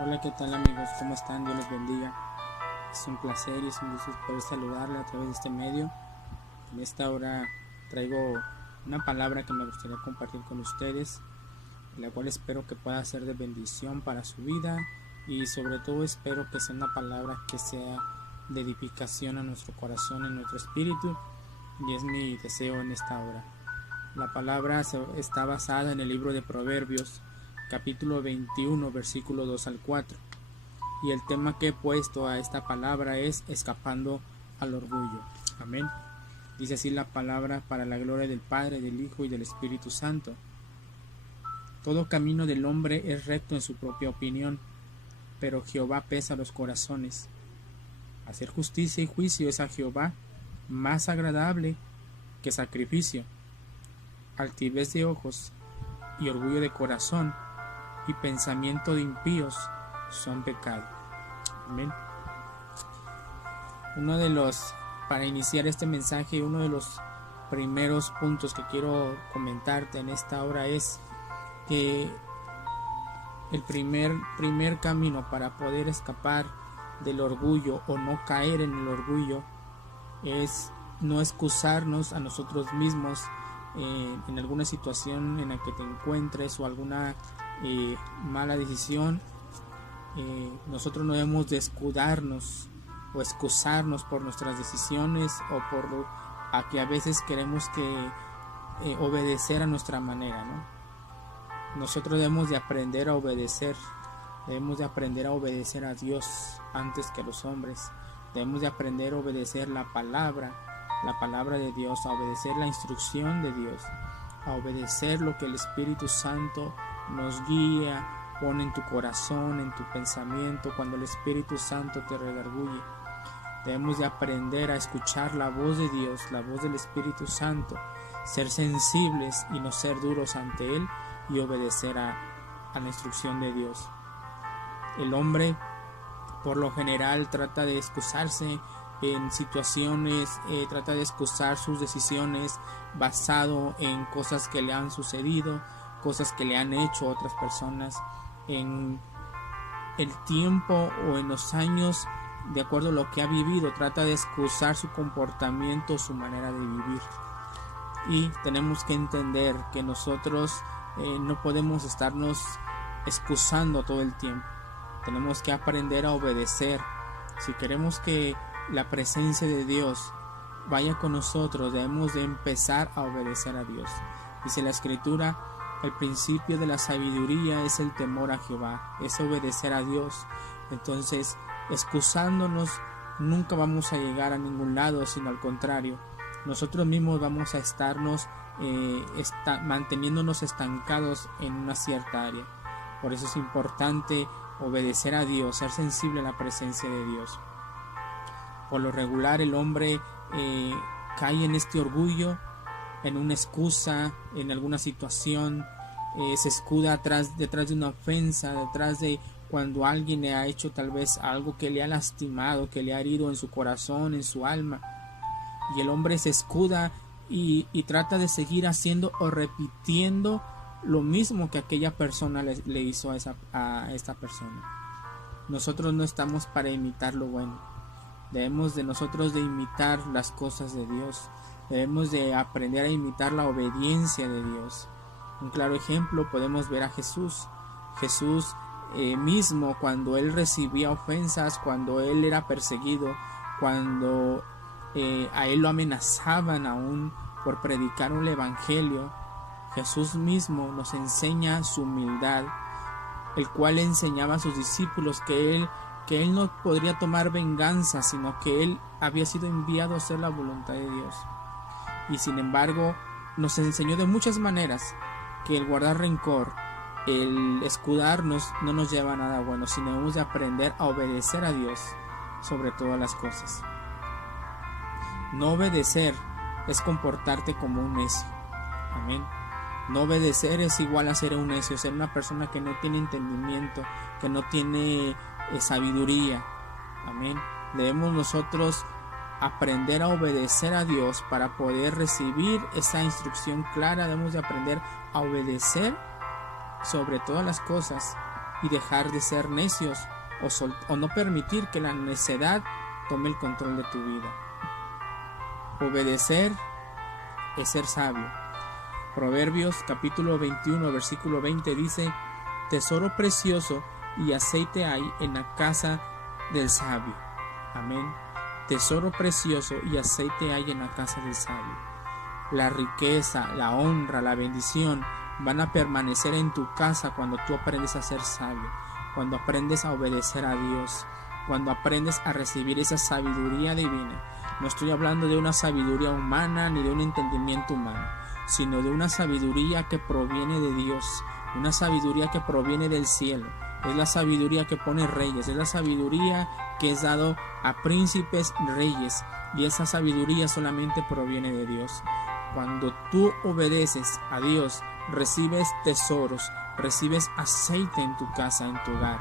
Hola, ¿qué tal amigos? ¿Cómo están? Dios los bendiga. Es un placer y es un gusto poder saludarle a través de este medio. En esta hora traigo una palabra que me gustaría compartir con ustedes, la cual espero que pueda ser de bendición para su vida y sobre todo espero que sea una palabra que sea de edificación a nuestro corazón, en nuestro espíritu, y es mi deseo en esta hora. La palabra está basada en el libro de Proverbios, capítulo 21, versículo 2 al 4. Y el tema que he puesto a esta palabra es escapando al orgullo. Amén. Dice así la palabra: para la gloria del Padre, del Hijo y del Espíritu Santo. Todo camino del hombre es recto en su propia opinión, pero Jehová pesa los corazones. Hacer justicia y juicio es a Jehová más agradable que sacrificio. Altivez de ojos y orgullo de corazón y pensamiento de impíos son pecado. Amén. Para iniciar este mensaje, uno de los primeros puntos que quiero comentarte en esta hora es que el primer camino para poder escapar del orgullo o no caer en el orgullo es no excusarnos a nosotros mismos en alguna situación en la que te encuentres o alguna mala decisión. Nosotros no debemos de escudarnos o excusarnos por nuestras decisiones o por a que a veces queremos que obedecer a nuestra manera, ¿no? Nosotros debemos de aprender a obedecer. Debemos de aprender a obedecer a Dios antes que a los hombres. Debemos de aprender a obedecer la palabra de Dios, a obedecer la instrucción de Dios, a obedecer lo que el Espíritu Santo nos guía, pone en tu corazón, en tu pensamiento, cuando el Espíritu Santo te redarguye. Debemos de aprender a escuchar la voz de Dios, la voz del Espíritu Santo, ser sensibles y no ser duros ante Él y obedecer a la instrucción de Dios. El hombre por lo general trata de excusarse en situaciones, trata de excusar sus decisiones basado en cosas que le han sucedido, cosas que le han hecho otras personas, en el tiempo o en los años, de acuerdo a lo que ha vivido. Trata de excusar su comportamiento, su manera de vivir. Y tenemos que entender que nosotros no podemos estarnos excusando todo el tiempo. Tenemos que aprender a obedecer. Si queremos que la presencia de Dios vaya con nosotros, debemos de empezar a obedecer a Dios. Dice la Escritura: el principio de la sabiduría es el temor a Jehová, es obedecer a Dios. Entonces, excusándonos nunca vamos a llegar a ningún lado, sino al contrario, nosotros mismos vamos a estarnos manteniéndonos estancados en una cierta área. Por eso es importante obedecer a Dios, ser sensible a la presencia de Dios. Por lo regular el hombre cae en este orgullo, en una excusa, en alguna situación, se escuda detrás de una ofensa, detrás de cuando alguien le ha hecho tal vez algo que le ha lastimado, que le ha herido en su corazón, en su alma, y el hombre se escuda y trata de seguir haciendo o repitiendo lo mismo que aquella persona le hizo a esta persona. Nosotros no estamos para imitar lo bueno. Debemos de nosotros de imitar las cosas de Dios. Debemos de aprender a imitar la obediencia de Dios. Un claro ejemplo podemos ver a Jesús. Jesús mismo, cuando él recibía ofensas, cuando él era perseguido, cuando a él lo amenazaban aún por predicar un evangelio, Jesús mismo nos enseña su humildad, el cual enseñaba a sus discípulos que él no podría tomar venganza, sino que él había sido enviado a hacer la voluntad de Dios. Y sin embargo nos enseñó de muchas maneras que el guardar rencor, el escudarnos, no nos lleva a nada bueno, sino debemos de aprender a obedecer a Dios sobre todas las cosas. No obedecer es comportarte como un necio. Amén. No obedecer es igual a ser un necio, ser una persona que no tiene entendimiento, que no tiene sabiduría. Amén. Debemos nosotros aprender a obedecer a Dios para poder recibir esa instrucción clara. Debemos de aprender a obedecer sobre todas las cosas y dejar de ser necios o no permitir que la necedad tome el control de tu vida. Obedecer es ser sabio. Proverbios capítulo 21 versículo 20 dice: tesoro precioso y aceite hay en la casa del sabio. Amén. Tesoro precioso y aceite hay en la casa del sabio. La riqueza, la honra, la bendición van a permanecer en tu casa cuando tú aprendes a ser sabio, cuando aprendes a obedecer a Dios, cuando aprendes a recibir esa sabiduría divina. No estoy hablando de una sabiduría humana ni de un entendimiento humano, sino de una sabiduría que proviene de Dios, una sabiduría que proviene del cielo. Es la sabiduría que pone reyes, es la sabiduría que es dado a príncipes reyes, y esa sabiduría solamente proviene de Dios. Cuando tú obedeces a Dios, recibes tesoros, recibes aceite en tu casa, en tu hogar.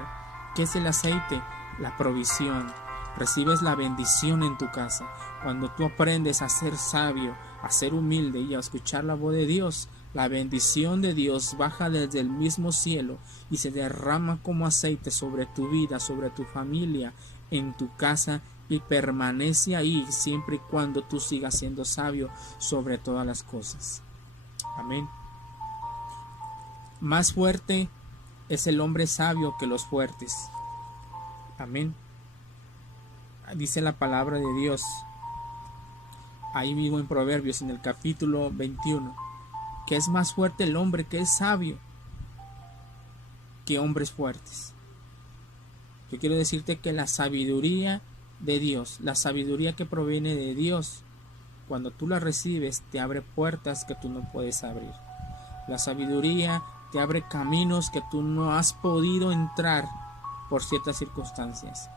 ¿Qué es el aceite? La provisión. Recibes la bendición en tu casa. Cuando tú aprendes a ser sabio, a ser humilde y a escuchar la voz de Dios, la bendición de Dios baja desde el mismo cielo y se derrama como aceite sobre tu vida, sobre tu familia, en tu casa, y permanece ahí siempre y cuando tú sigas siendo sabio sobre todas las cosas. Amén. Más fuerte es el hombre sabio que los fuertes. Amén. Dice la palabra de Dios ahí mismo en Proverbios, en el capítulo 21, que es más fuerte el hombre que es sabio que hombres fuertes. Yo quiero decirte que la sabiduría de Dios, la sabiduría que proviene de Dios, cuando tú la recibes, te abre puertas que tú no puedes abrir. La sabiduría te abre caminos que tú no has podido entrar por ciertas circunstancias.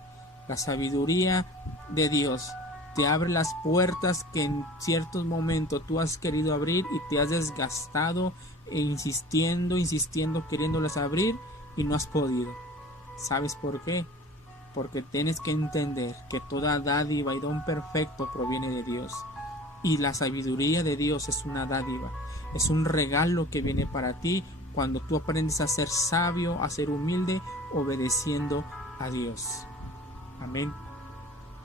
La sabiduría de Dios te abre las puertas que en ciertos momentos tú has querido abrir y te has desgastado insistiendo, queriéndolas abrir y no has podido. ¿Sabes por qué? Porque tienes que entender que toda dádiva y don perfecto proviene de Dios. Y la sabiduría de Dios es una dádiva, es un regalo que viene para ti cuando tú aprendes a ser sabio, a ser humilde, obedeciendo a Dios. Amén.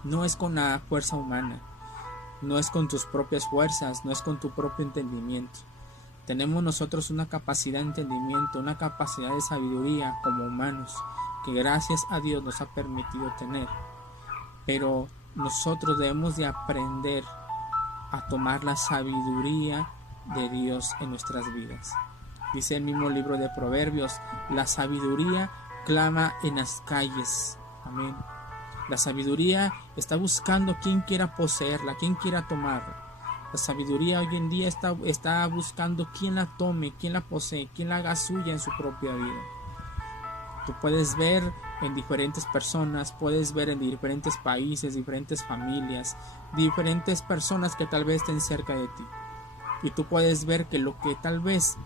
No es con la fuerza humana, no es con tus propias fuerzas, no es con tu propio entendimiento. Tenemos nosotros una capacidad de entendimiento, una capacidad de sabiduría como humanos, que gracias a Dios nos ha permitido tener. Pero nosotros debemos de aprender a tomar la sabiduría de Dios en nuestras vidas. Dice el mismo libro de Proverbios: la sabiduría clama en las calles. Amén. La sabiduría está buscando quien quiera poseerla, quien quiera tomarla. La sabiduría hoy en día está buscando quien la tome, quien la posee, quien la haga suya en su propia vida. Tú puedes ver en diferentes personas, puedes ver en diferentes países, diferentes familias, diferentes personas que tal vez estén cerca de ti. Y tú puedes ver que lo que tal vez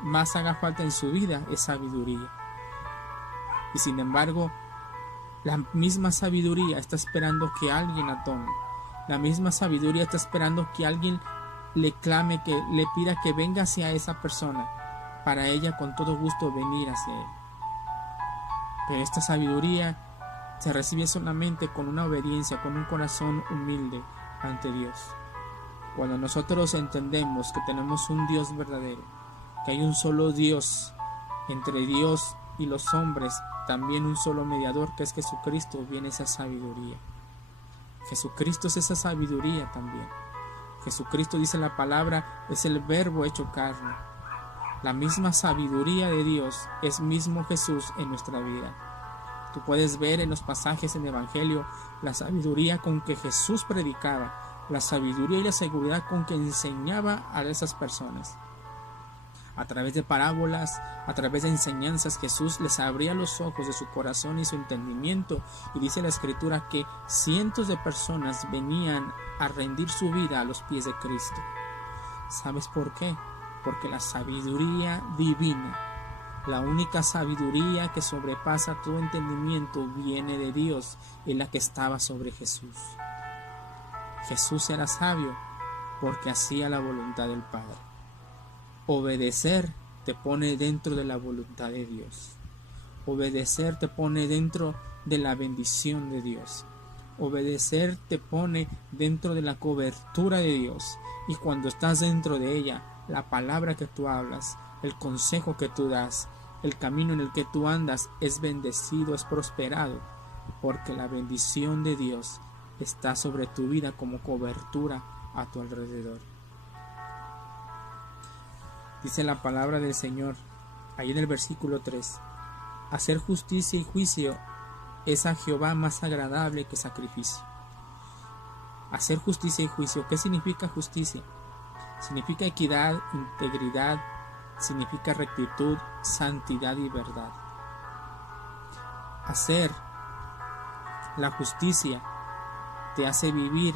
más haga falta en su vida es sabiduría. Y sin embargo, la misma sabiduría está esperando que alguien la tome. La misma sabiduría está esperando que alguien le clame, que le pida que venga hacia esa persona, para ella con todo gusto venir hacia él. Pero esta sabiduría se recibe solamente con una obediencia, con un corazón humilde ante Dios. Cuando nosotros entendemos que tenemos un Dios verdadero, que hay un solo Dios, entre Dios y los hombres, también un solo mediador, que es Jesucristo, viene esa sabiduría. Jesucristo es esa sabiduría también. Jesucristo, dice la palabra, es el verbo hecho carne. La misma sabiduría de Dios es mismo Jesús en nuestra vida. Tú puedes ver en los pasajes en el Evangelio la sabiduría con que Jesús predicaba, la sabiduría y la seguridad con que enseñaba a esas personas. A través de parábolas, a través de enseñanzas, Jesús les abría los ojos de su corazón y su entendimiento, y dice la Escritura que cientos de personas venían a rendir su vida a los pies de Cristo. ¿Sabes por qué? Porque la sabiduría divina, la única sabiduría que sobrepasa todo entendimiento, viene de Dios, y la que estaba sobre Jesús. Jesús era sabio porque hacía la voluntad del Padre. Obedecer te pone dentro de la voluntad de Dios. Obedecer te pone dentro de la bendición de Dios. Obedecer te pone dentro de la cobertura de Dios. Y cuando estás dentro de ella, la palabra que tú hablas, el consejo que tú das, el camino en el que tú andas es bendecido, es prosperado, porque la bendición de Dios está sobre tu vida como cobertura a tu alrededor. Dice la palabra del Señor, ahí en el versículo 3, hacer justicia y juicio es a Jehová más agradable que sacrificio. Hacer justicia y juicio, ¿qué significa justicia? Significa equidad, integridad, significa rectitud, santidad y verdad. Hacer la justicia te hace vivir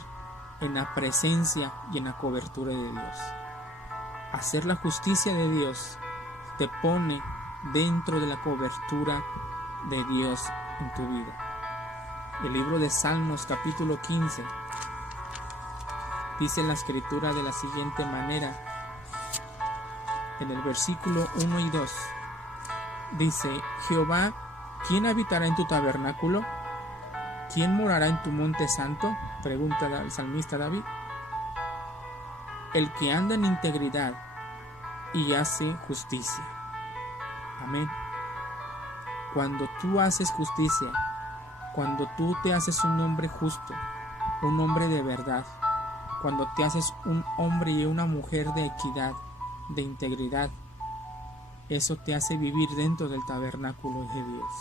en la presencia y en la cobertura de Dios. Hacer la justicia de Dios te pone dentro de la cobertura de Dios en tu vida. El libro de Salmos capítulo 15 dice la escritura de la siguiente manera, en el versículo 1 y 2, dice: Jehová, ¿quién habitará en tu tabernáculo? ¿Quién morará en tu monte santo? Pregunta el salmista David. El que anda en integridad y hace justicia. Amén. Cuando tú haces justicia, cuando tú te haces un hombre justo, un hombre de verdad, cuando te haces un hombre y una mujer de equidad, de integridad, eso te hace vivir dentro del tabernáculo de Dios.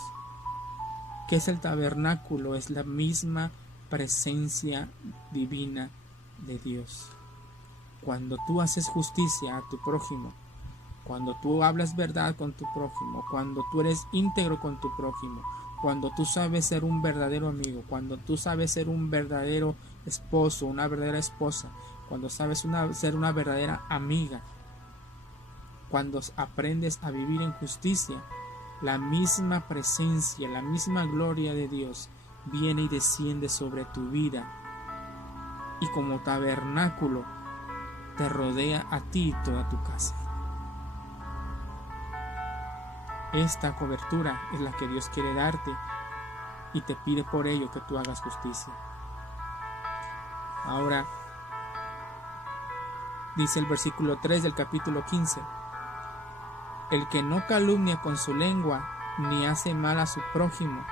¿Qué es el tabernáculo? Es la misma presencia divina de Dios. Cuando tú haces justicia a tu prójimo, cuando tú hablas verdad con tu prójimo, cuando tú eres íntegro con tu prójimo, cuando tú sabes ser un verdadero amigo, cuando tú sabes ser un verdadero esposo, una verdadera esposa, cuando sabes ser una verdadera amiga, cuando aprendes a vivir en justicia, la misma presencia, la misma gloria de Dios viene y desciende sobre tu vida y como tabernáculo te rodea a ti y toda tu casa. Esta cobertura es la que Dios quiere darte y te pide por ello que tú hagas justicia. Ahora, dice el versículo 3 del capítulo 15: el que no calumnia con su lengua, ni hace mal a su prójimo,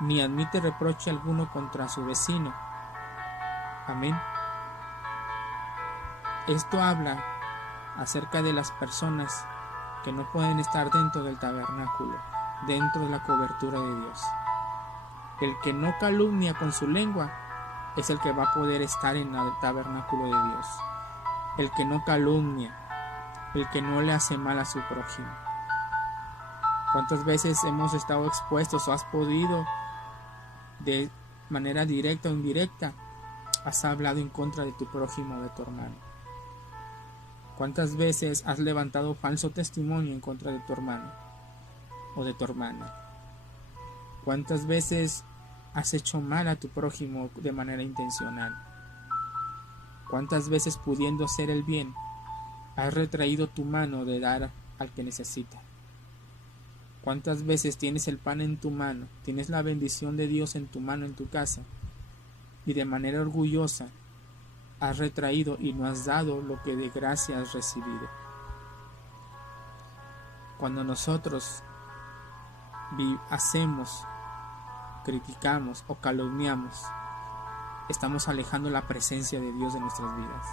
ni admite reproche alguno contra su vecino. Amén. Esto habla acerca de las personas que no pueden estar dentro del tabernáculo, dentro de la cobertura de Dios. El que no calumnia con su lengua es el que va a poder estar en el tabernáculo de Dios. El que no calumnia, el que no le hace mal a su prójimo. ¿Cuántas veces hemos estado expuestos o has podido, de manera directa o indirecta, has hablado en contra de tu prójimo o de tu hermano? ¿Cuántas veces has levantado falso testimonio en contra de tu hermano o de tu hermana? ¿Cuántas veces has hecho mal a tu prójimo de manera intencional? ¿Cuántas veces, pudiendo hacer el bien, has retraído tu mano de dar al que necesita? ¿Cuántas veces tienes el pan en tu mano, tienes la bendición de Dios en tu mano en tu casa, y de manera orgullosa has retraído y no has dado lo que de gracia has recibido? Cuando nosotros hacemos, criticamos o calumniamos, estamos alejando la presencia de Dios de nuestras vidas.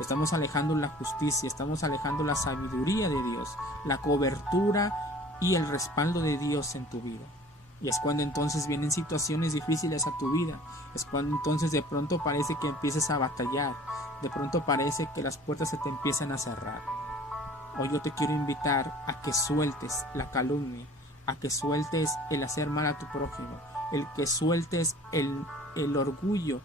Estamos alejando la justicia, estamos alejando la sabiduría de Dios, la cobertura y el respaldo de Dios en tu vida. Y es cuando entonces vienen situaciones difíciles a tu vida. Es cuando entonces de pronto parece que empieces a batallar. De pronto parece que las puertas se te empiezan a cerrar. Hoy yo te quiero invitar a que sueltes la calumnia, a que sueltes el hacer mal a tu prójimo, el que sueltes el orgullo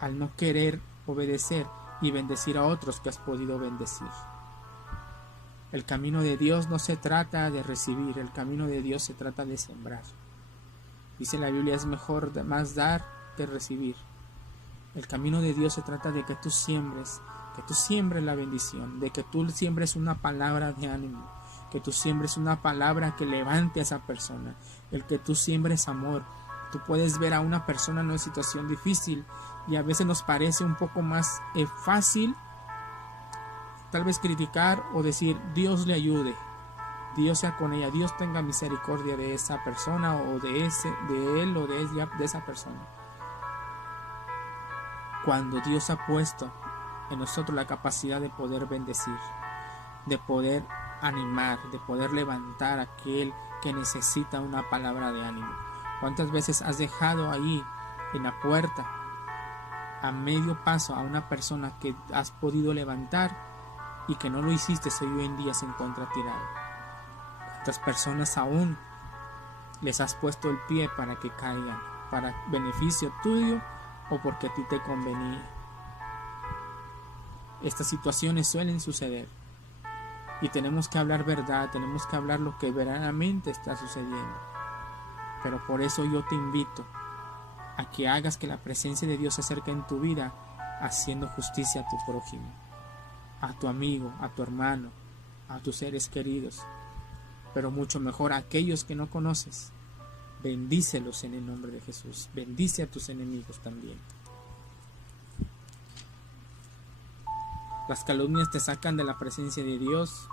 al no querer obedecer y bendecir a otros que has podido bendecir. El camino de Dios no se trata de recibir, el camino de Dios se trata de sembrar. Dice la Biblia, es mejor más dar que recibir. El camino de Dios se trata de que tú siembres la bendición, de que tú siembres una palabra de ánimo, que tú siembres una palabra que levante a esa persona, el que tú siembres amor. Tú puedes ver a una persona en una situación difícil y a veces nos parece un poco más fácil tal vez criticar o decir Dios le ayude, Dios sea con ella, Dios tenga misericordia de esa persona o de él o de ella, de esa persona. Cuando Dios ha puesto en nosotros la capacidad de poder bendecir, de poder animar, de poder levantar a aquel que necesita una palabra de ánimo. ¿Cuántas veces has dejado ahí en la puerta a medio paso a una persona que has podido levantar y que no lo hiciste hoy en día se encuentra tirado? ¿Cuántas personas aún les has puesto el pie para que caigan, para beneficio tuyo o porque a ti te convenía? Estas situaciones suelen suceder y tenemos que hablar verdad, tenemos que hablar lo que verdaderamente está sucediendo. Pero por eso yo te invito a que hagas que la presencia de Dios se acerque en tu vida haciendo justicia a tu prójimo, a tu amigo, a tu hermano, a tus seres queridos, pero mucho mejor a aquellos que no conoces. Bendícelos en el nombre de Jesús. Bendice a tus enemigos también. Las calumnias te sacan de la presencia de Dios.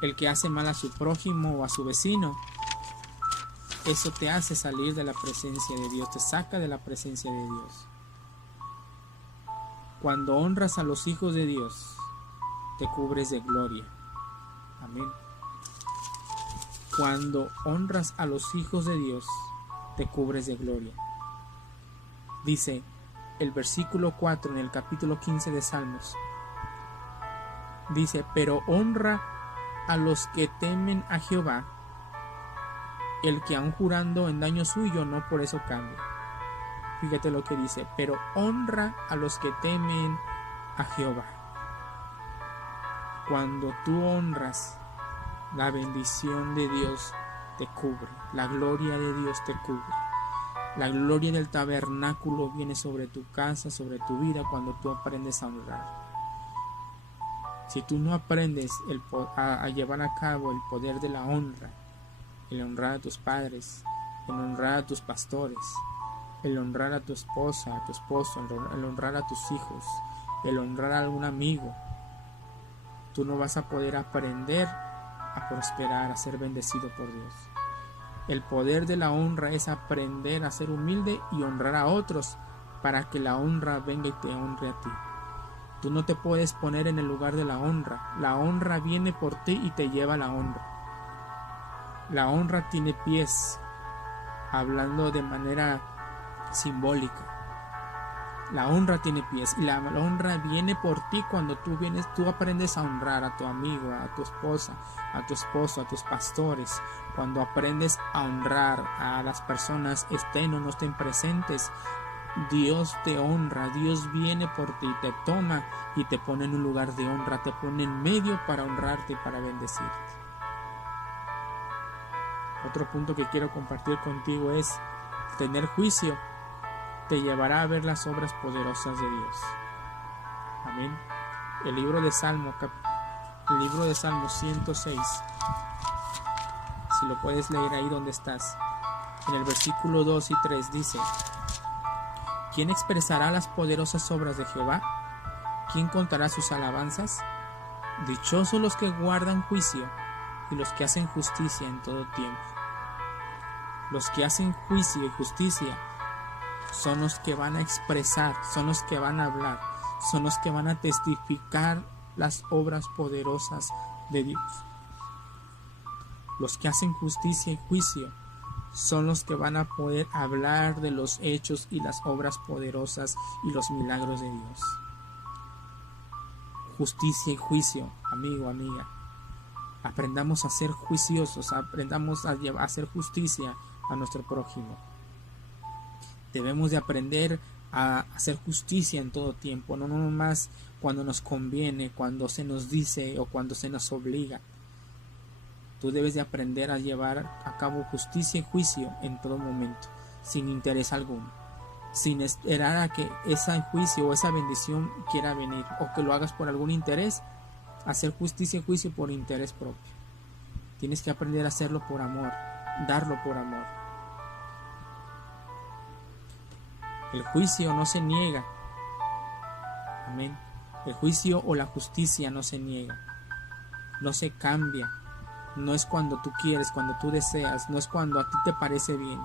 El que hace mal a su prójimo o a su vecino, eso te hace salir de la presencia de Dios, te saca de la presencia de Dios. Cuando honras a los hijos de Dios, te cubres de gloria. Amén. Cuando honras a los hijos de Dios, te cubres de gloria. Dice el versículo 4 en el capítulo 15 de Salmos. Dice, pero honra a los que temen a Jehová, el que aun jurando en daño suyo no por eso cambia. Fíjate lo que dice, pero honra a los que temen a Jehová. Cuando tú honras, la bendición de Dios te cubre, la gloria de Dios te cubre. La gloria del tabernáculo viene sobre tu casa, sobre tu vida cuando tú aprendes a honrar. Si tú no aprendes a llevar a cabo el poder de la honra, el honrar a tus padres, el honrar a tus pastores, el honrar a tu esposa, a tu esposo, el honrar a tus hijos, el honrar a algún amigo, tú no vas a poder aprender a prosperar, a ser bendecido por Dios. El poder de la honra es aprender a ser humilde y honrar a otros para que la honra venga y te honre a ti. Tú no te puedes poner en el lugar de la honra. La honra viene por ti y te lleva a la honra. La honra tiene pies, hablando de manera simbólica. La honra tiene pies y la honra viene por ti cuando tú aprendes a honrar a tu amigo, a tu esposa, a tu esposo, a tus pastores. Cuando aprendes a honrar a las personas, estén o no estén presentes, Dios te honra, Dios viene por ti, te toma y te pone en un lugar de honra, te pone en medio para honrarte y para bendecirte. Otro punto que quiero compartir contigo es tener juicio te llevará a ver las obras poderosas de Dios. Amén. El libro de Salmo 106, si lo puedes leer ahí donde estás, en el versículo 2 y 3 dice: ¿quién expresará las poderosas obras de Jehová? ¿Quién contará sus alabanzas? Dichosos los que guardan juicio y los que hacen justicia en todo tiempo. Los que hacen juicio y justicia son los que van a expresar, son los que van a hablar, son los que van a testificar las obras poderosas de Dios. Los que hacen justicia y juicio son los que van a poder hablar de los hechos y las obras poderosas y los milagros de Dios. Justicia y juicio, amigo, amiga. Aprendamos a ser juiciosos, aprendamos a hacer justicia a nuestro prójimo. Debemos de aprender a hacer justicia en todo tiempo, no nomás cuando nos conviene, cuando se nos dice o cuando se nos obliga. Tú debes de aprender a llevar a cabo justicia y juicio en todo momento, sin interés alguno, sin esperar a que ese juicio o esa bendición quiera venir o que lo hagas por algún interés. hacer justicia y juicio por interés propio. Tienes que aprender a hacerlo por amor, darlo por amor. El juicio no se niega. Amén. El juicio o la justicia no se niega. No se cambia. No es cuando tú quieres, cuando tú deseas. No es cuando a ti te parece bien.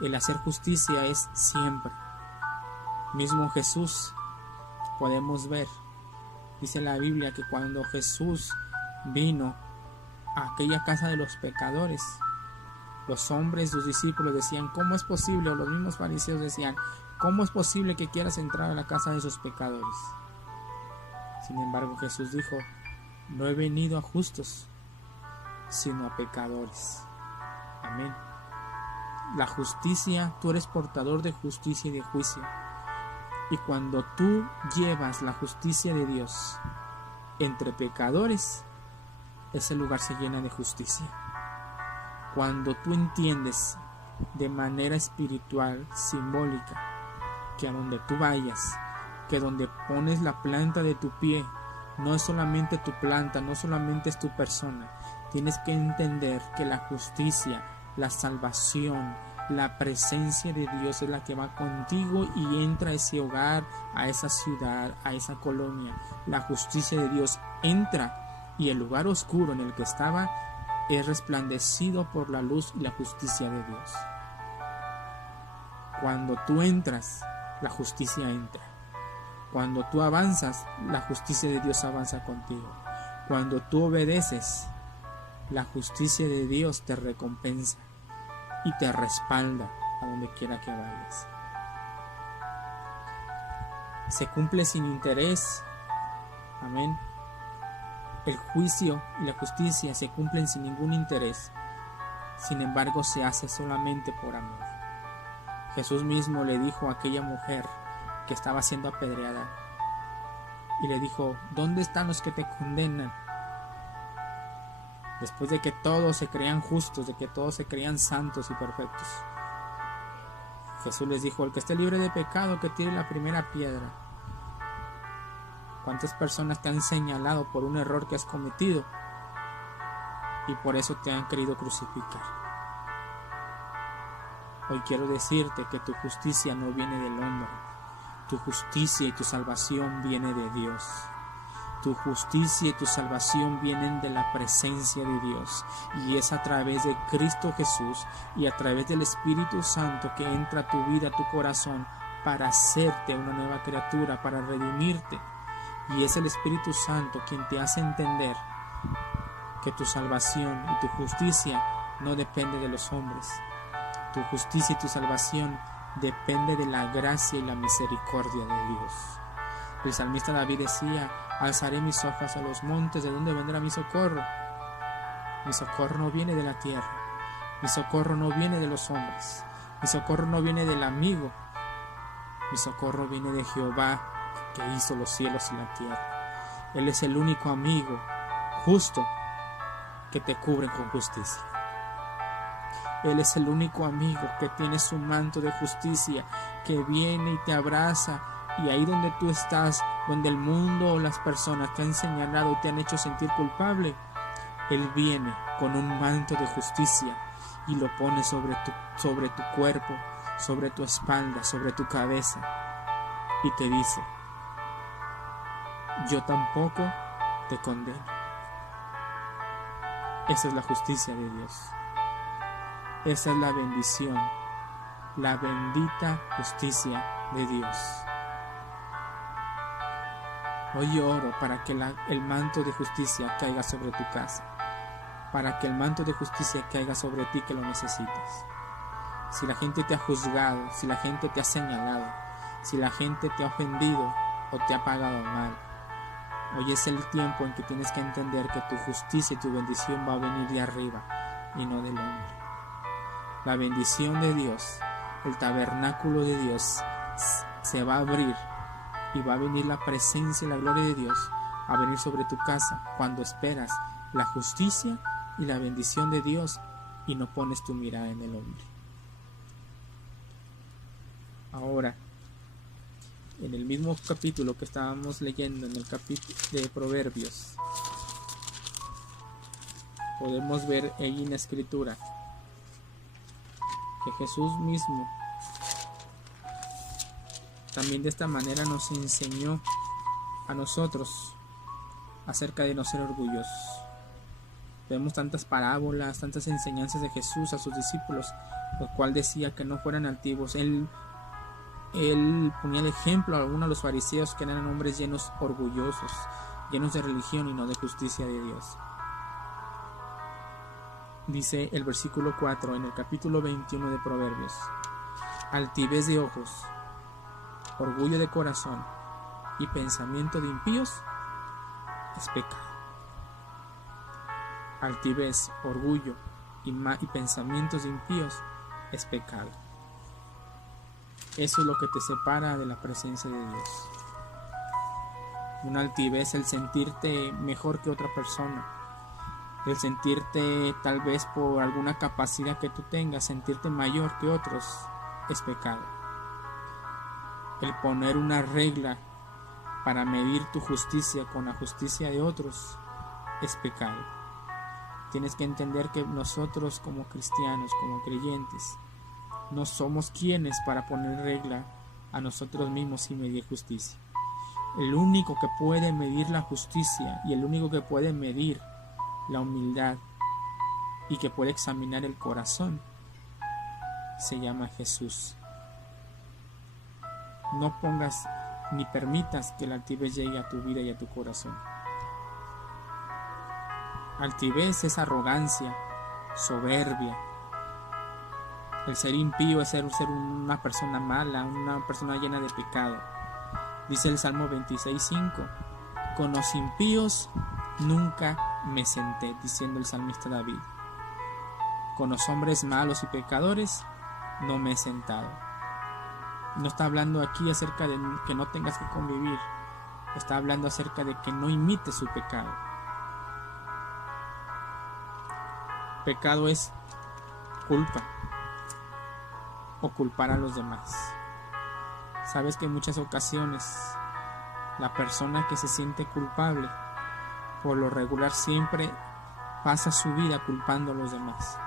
El hacer justicia es siempre. Mismo Jesús, podemos ver, dice la Biblia que cuando Jesús vino a aquella casa de los pecadores, los hombres, sus discípulos decían, ¿cómo es posible? O los mismos fariseos decían, ¿cómo es posible que quieras entrar a la casa de esos pecadores? Sin embargo, Jesús dijo, no he venido a justos, sino a pecadores. Amén. La justicia, tú eres portador de justicia y de juicio. Y cuando tú llevas la justicia de Dios entre pecadores, ese lugar se llena de justicia. Cuando tú entiendes de manera espiritual, simbólica, que a donde tú vayas, que donde pones la planta de tu pie, no es solamente tu planta, no solamente es tu persona. Tienes que entender que la justicia, la salvación, la presencia de Dios es la que va contigo y entra a ese hogar, a esa ciudad, a esa colonia. La justicia de Dios entra y el lugar oscuro en el que estaba es resplandecido por la luz y la justicia de Dios. Cuando tú entras, la justicia entra. Cuando tú avanzas, la justicia de Dios avanza contigo. Cuando tú obedeces, la justicia de Dios te recompensa y te respalda a donde quiera que vayas. Se cumple sin interés. Amén. El juicio y la justicia se cumplen sin ningún interés. Sin embargo, se hace solamente por amor. Jesús mismo le dijo a aquella mujer que estaba siendo apedreada y le dijo, ¿dónde están los que te condenan? Después de que todos se creían justos, de que todos se creían santos y perfectos, Jesús les dijo, el que esté libre de pecado, que tire la primera piedra. ¿Cuántas personas te han señalado por un error que has cometido y por eso te han querido crucificar? Hoy quiero decirte que tu justicia no viene del hombre. Tu justicia y tu salvación viene de Dios. Tu justicia y tu salvación vienen de la presencia de Dios, y es a través de Cristo Jesús y a través del Espíritu Santo que entra a tu vida, a tu corazón, para hacerte una nueva criatura, para redimirte. Y es el Espíritu Santo quien te hace entender que tu salvación y tu justicia no depende de los hombres. Tu justicia y tu salvación depende de la gracia y la misericordia de Dios. El salmista David decía, alzaré mis ojos a los montes, ¿de dónde vendrá mi socorro? Mi socorro no viene de la tierra, mi socorro no viene de los hombres, mi socorro no viene del amigo, mi socorro viene de Jehová, que hizo los cielos y la tierra. Él es el único amigo justo que te cubre con justicia. Él es el único amigo que tiene su manto de justicia, que viene y te abraza. Y ahí donde tú estás, donde el mundo o las personas te han señalado y te han hecho sentir culpable, Él viene con un manto de justicia y lo pone sobre tu cuerpo, sobre tu espalda, sobre tu cabeza, y te dice, yo tampoco te condeno. Esa es la justicia de Dios. Esa es la bendición, la bendita justicia de Dios. Hoy oro para que el manto de justicia caiga sobre tu casa, para que el manto de justicia caiga sobre ti que lo necesitas. Si la gente te ha juzgado, si la gente te ha señalado, si la gente te ha ofendido o te ha pagado mal, hoy es el tiempo en que tienes que entender que tu justicia y tu bendición va a venir de arriba y no del hombre. La bendición de Dios, el tabernáculo de Dios se va a abrir y va a venir la presencia y la gloria de Dios a venir sobre tu casa cuando esperas la justicia y la bendición de Dios y no pones tu mirada en el hombre. Ahora, en el mismo capítulo que estábamos leyendo, en el capítulo de Proverbios, podemos ver ahí en la escritura que Jesús mismo también de esta manera nos enseñó a nosotros acerca de no ser orgullosos. Vemos tantas parábolas, tantas enseñanzas de Jesús a sus discípulos, lo cual decía que no fueran altivos. Él ponía de ejemplo a algunos de los fariseos, que eran hombres llenos orgullosos, llenos de religión y no de justicia de Dios. Dice el versículo 4 en el capítulo 21 de Proverbios: altivez de ojos, orgullo de corazón y pensamiento de impíos es pecado. Altivez, orgullo y pensamientos de impíos es pecado. Eso es lo que te separa de la presencia de Dios. Una altivez, el sentirte mejor que otra persona, el sentirte tal vez por alguna capacidad que tú tengas, sentirte mayor que otros, es pecado. El poner una regla para medir tu justicia con la justicia de otros es pecado. Tienes que entender que nosotros como cristianos, como creyentes, no somos quienes para poner regla a nosotros mismos y medir justicia. El único que puede medir la justicia y el único que puede medir la humildad y que puede examinar el corazón se llama Jesús. No pongas ni permitas que la altivez llegue a tu vida y a tu corazón. Altivez es arrogancia, soberbia. El ser impío es ser una persona mala, una persona llena de pecado. Dice el Salmo 26:5: con los impíos nunca me senté, diciendo el salmista David. Con los hombres malos y pecadores no me he sentado. No está hablando aquí acerca de que no tengas que convivir. Está hablando acerca de que no imites su pecado. Pecado es culpa o culpar a los demás. Sabes que en muchas ocasiones la persona que se siente culpable, por lo regular siempre pasa su vida culpando a los demás.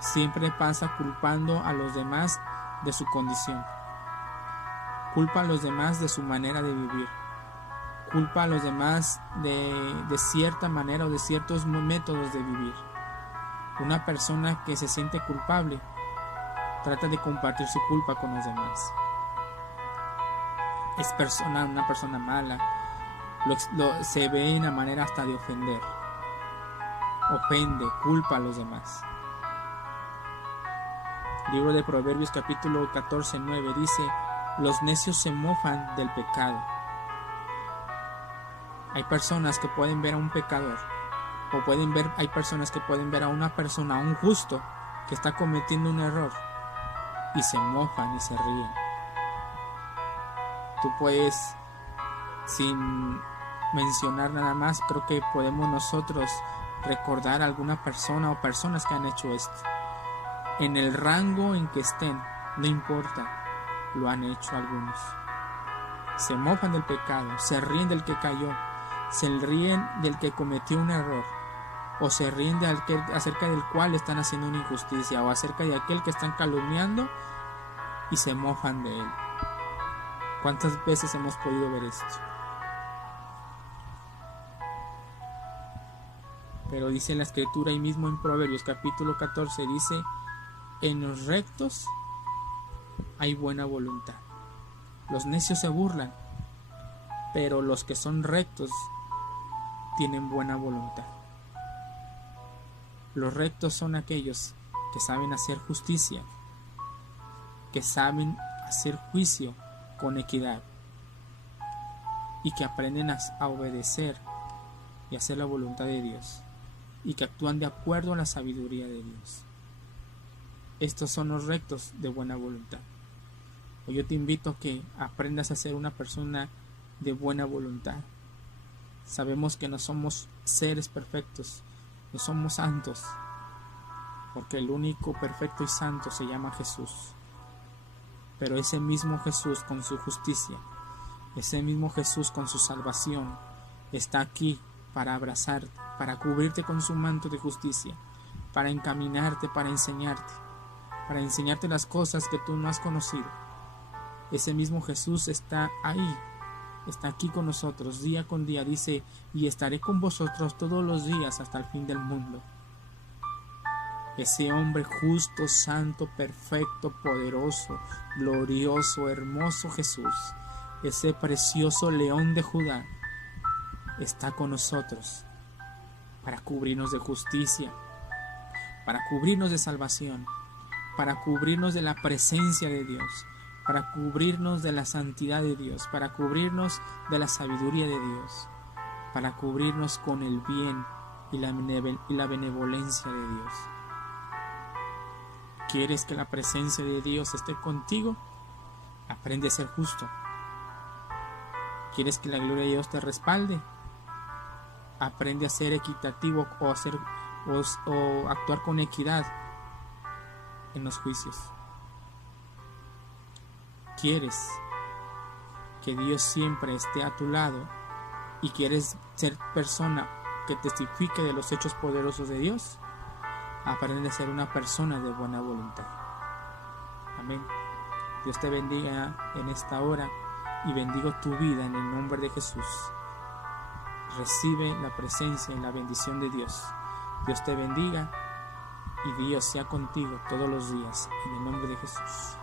Siempre pasa culpando a los demás de su condición. Culpa a los demás de su manera de vivir. Culpa a los demás de cierta manera o de ciertos métodos de vivir. Una persona que se siente culpable trata de compartir su culpa con los demás. Es una persona mala. Se ve en la manera hasta de ofender. Ofende, culpa a los demás. Libro de Proverbios capítulo 14:9 dice: los necios se mofan del pecado. Hay personas que pueden ver a un pecador, hay personas que pueden ver a una persona, a un justo, que está cometiendo un error, y se mofan y se ríen. Tú puedes, sin mencionar nada más, creo que podemos nosotros recordar a alguna persona o personas que han hecho esto. En el rango en que estén, no importa, lo han hecho algunos. Se mofan del pecado, se ríen del que cayó, se ríen del que cometió un error, o se ríen de acerca del cual están haciendo una injusticia, o acerca de aquel que están calumniando y se mofan de él. ¿Cuántas veces hemos podido ver esto? Pero dice en la escritura, y mismo en Proverbios capítulo 14, dice: en los rectos hay buena voluntad. Los necios se burlan, pero los que son rectos tienen buena voluntad. Los rectos son aquellos que saben hacer justicia, que saben hacer juicio con equidad y que aprenden a obedecer y hacer la voluntad de Dios y que actúan de acuerdo a la sabiduría de Dios. Estos son los rectos de buena voluntad. Hoy yo te invito a que aprendas a ser una persona de buena voluntad. Sabemos que no somos seres perfectos, no somos santos, porque el único perfecto y santo se llama Jesús. pero ese mismo Jesús con su justicia, ese mismo Jesús con su salvación, está aquí para abrazarte, para cubrirte con su manto de justicia, para encaminarte, para enseñarte las cosas que tú no has conocido. Ese mismo Jesús está ahí, está aquí con nosotros día con día. Dice: y estaré con vosotros todos los días hasta el fin del mundo. Ese hombre justo, santo, perfecto, poderoso, glorioso, hermoso Jesús, ese precioso león de Judá, está con nosotros para cubrirnos de justicia, para cubrirnos de salvación, para cubrirnos de la presencia de Dios, para cubrirnos de la santidad de Dios, para cubrirnos de la sabiduría de Dios, para cubrirnos con el bien y la benevolencia de Dios. ¿Quieres que la presencia de Dios esté contigo? Aprende a ser justo. ¿Quieres que la gloria de Dios te respalde? Aprende a ser equitativo o actuar con equidad en los juicios. ¿Quieres que Dios siempre esté a tu lado y quieres ser persona que testifique de los hechos poderosos de Dios? Aprende a ser una persona de buena voluntad. Amén. Dios te bendiga en esta hora y bendigo tu vida en el nombre de Jesús. Recibe la presencia y la bendición de Dios. Dios te bendiga y Dios sea contigo todos los días en el nombre de Jesús.